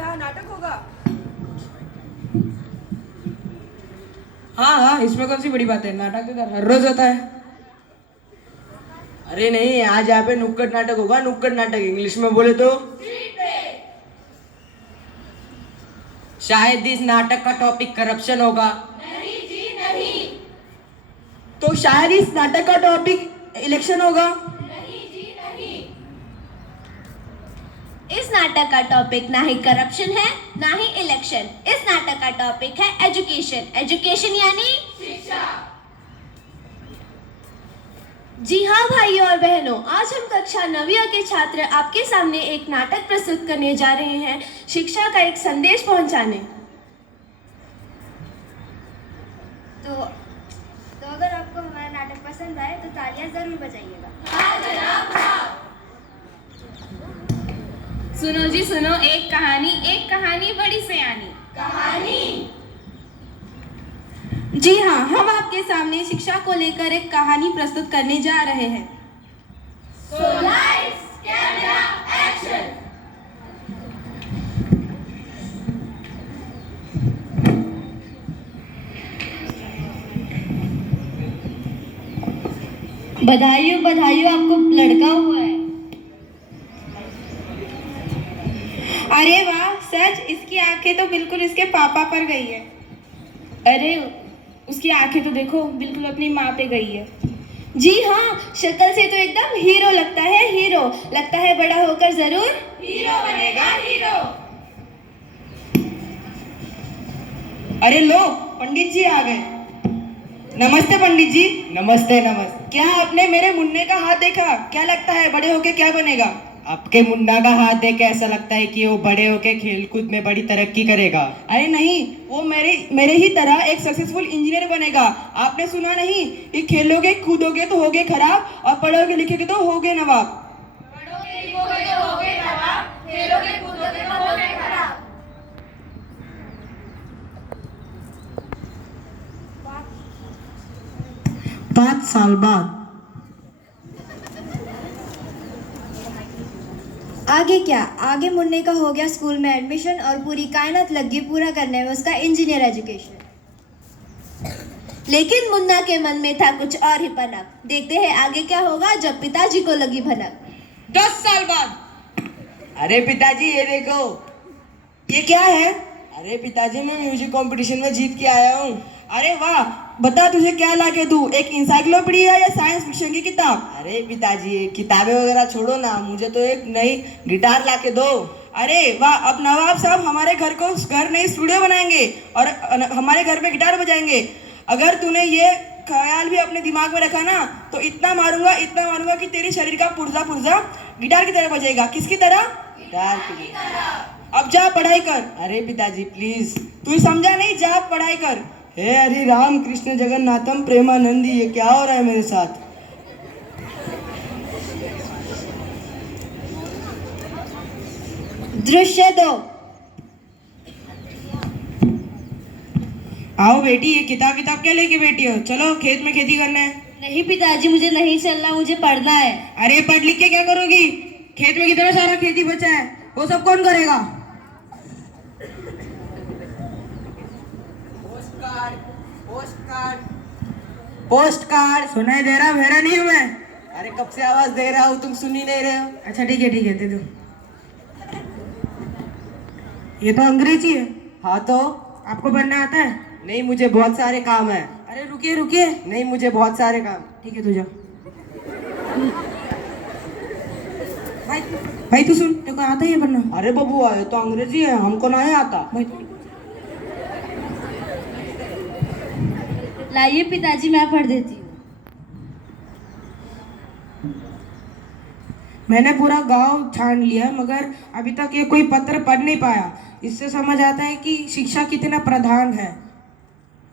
यहाँ नाटक होगा। हाँ हाँ, इसमें कौन सी बड़ी बात है, नाटक तो हर रोज होता है। अरे नहीं, आज यहाँ पे नुक्कड़ नाटक होगा, नुक्कड़ नाटक इंग्लिश में बोले तो शायद इस नाटक का टॉपिक करप्शन होगा। नहीं जी नहीं। तो शायद इस नाटक का टॉपिक इलेक्शन होगा। नहीं जी नहीं। इस नाटक का टॉपिक ना ही करप्शन है ना ही इलेक्शन। इस नाटक का टॉपिक है एजुकेशन। एजुकेशन यानी शिक्षा। जी हाँ भाइयों और बहनों, आज हम कक्षा 9वीं के छात्र आपके सामने एक नाटक प्रस्तुत करने जा रहे हैं, शिक्षा का एक संदेश पहुंचाने। तो अगर आपको हमारा नाटक पसंद आए तो तालियां जरूर बजाइएगा। हाँ जनाब हाँ। सुनो जी सुनो, एक कहानी बड़ी सयानी। कहानी। जी हाँ, हम आपके सामने शिक्षा को लेकर एक कहानी प्रस्तुत करने जा रहे हैं। So lights, camera, action. बधाइयों बधाइयों, आपको लड़का हुआ है। अरे वाह सच, इसकी आंखें तो बिल्कुल इसके पापा पर गई है। अरे उसकी आंखें तो देखो, बिल्कुल अपनी माँ पे गई है। जी हाँ, शक्ल से तो एकदम हीरो लगता है, हीरो लगता है। बड़ा होकर जरूर हीरो बनेगा हीरो। अरे लो, पंडित जी आ गए। नमस्ते पंडित जी। नमस्ते नमस्ते। क्या आपने मेरे मुन्ने का हाथ देखा? क्या लगता है बड़े होके क्या बनेगा? आपके मुन्ना का हाथ देख के ऐसा लगता है कि वो बड़े होके खेलकूद में बड़ी तरक्की करेगा। अरे नहीं, वो मेरे ही तरह एक सक्सेसफुल इंजीनियर बनेगा। आपने सुना नहीं कि खेलोगे कूदोगे तो होगे खराब और पढ़ोगे लिखोगे तो होगे नवाब। पढ़ोगे लिखोगे तो होगे नवाब, खेलोगे कूदोगे तो होगे खराब। 5 साल बाद आगे क्या? आगे मुन्ने का हो गया स्कूल में एडमिशन और पूरी कायनात लगी पूरा करने में उसका इंजीनियर एजुकेशन। लेकिन मुन्ना के मन में था कुछ और ही पनक। देखते हैं आगे क्या होगा जब पिताजी को लगी भनक। 10 साल बाद। अरे पिताजी ये देखो। ये क्या है? अरे पिताजी, मैं म्यूजिक कंपटीशन में जीत के आया हूँ। अरे वाह, बता तुझे क्या ला के दूँ, एक इंसाइक्लोपीडिया या साइंस फिक्शन की किताब? अरे पिताजी, किताबें वगैरह छोड़ो ना, मुझे तो एक नई गिटार ला के दो। अरे वाह, अब नवाब साहब हमारे घर नई स्टूडियो बनाएंगे और हमारे घर में गिटार बजाएंगे। अगर तूने ये ख्याल भी अपने दिमाग में रखा ना तो इतना मारूंगा कि तेरे शरीर का पुर्जा गिटार की तरह बजेगा। किसकी तरह? गिटार की तरह। अब जा पढ़ाई कर। अरे पिताजी प्लीज। तू समझा नहीं? जा पढ़ाई कर। हे हरि राम कृष्ण जगन्नाथम प्रेमानंदी, ये क्या हो रहा है मेरे साथ? दृश्य 2। आओ बेटी, ये किताब क्या लेके बैठी हो? चलो खेत में खेती करना है। नहीं पिताजी, मुझे नहीं चलना, मुझे पढ़ना है। अरे पढ़ लिख के क्या करोगी? खेत में कितना सारा खेती बचा है, वो सब कौन करेगा? पोस्ट कार्ड सुनाई दे रहा? मेरा नहीं हूँ मैं। अरे कब से आवाज दे रहा हूँ, तुम सुन ही नहीं रहे हो। अच्छा ठीक है दे दो। ये तो अंग्रेजी है। हाँ तो आपको पढ़ना आता है? नहीं, मुझे बहुत सारे काम है। अरे रुकिए। नहीं, मुझे बहुत सारे काम। ठीक है तू जा। भाई तू सुन, तेरे को आता है ये पढ़ना? अरे बबुआ, ये तो अंग्रेजी है, हमको नहीं आता। भाई लाइए पिताजी, मैं पढ़ देती हूँ। मैंने पूरा गांव छान लिया मगर अभी तक ये कोई पत्र पढ़ नहीं पाया। इससे समझ आता है कि शिक्षा कितना प्रधान है।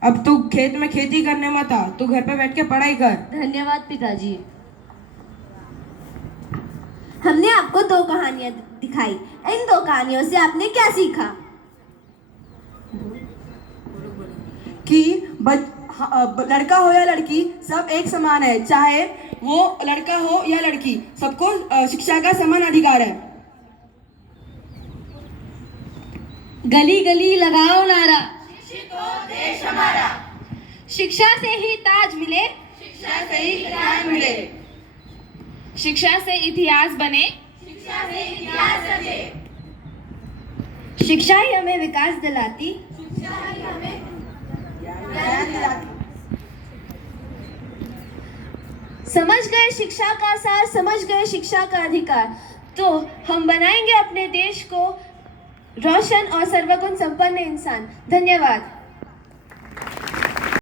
अब तू खेत में खेती करने मत आ, तू घर पे बैठ के पढ़ाई कर। धन्यवाद पिताजी। हमने आपको 2 कहानियां दिखाई। इन 2 कहानियों से आपने क्या सीखा? कि लड़का हो या लड़की सब एक समान है, चाहे वो लड़का हो या लड़की, सबको शिक्षा का समान अधिकार है। गली गली लगाओ नारा, शिक्षित हो देश हमारा, शिक्षा से ही ताज मिले, शिक्षा से ही ज्ञान मिले, शिक्षा से इतिहास बने, शिक्षा से इतिहास रचे, शिक्षा ही हमें विकास दिलाती, शिक्षा ही हमें ज्ञान दिलाती। समझ गए शिक्षा का सार, समझ गए शिक्षा का अधिकार, तो हम बनाएंगे अपने देश को रोशन और सर्वगुण संपन्न इंसान। धन्यवाद।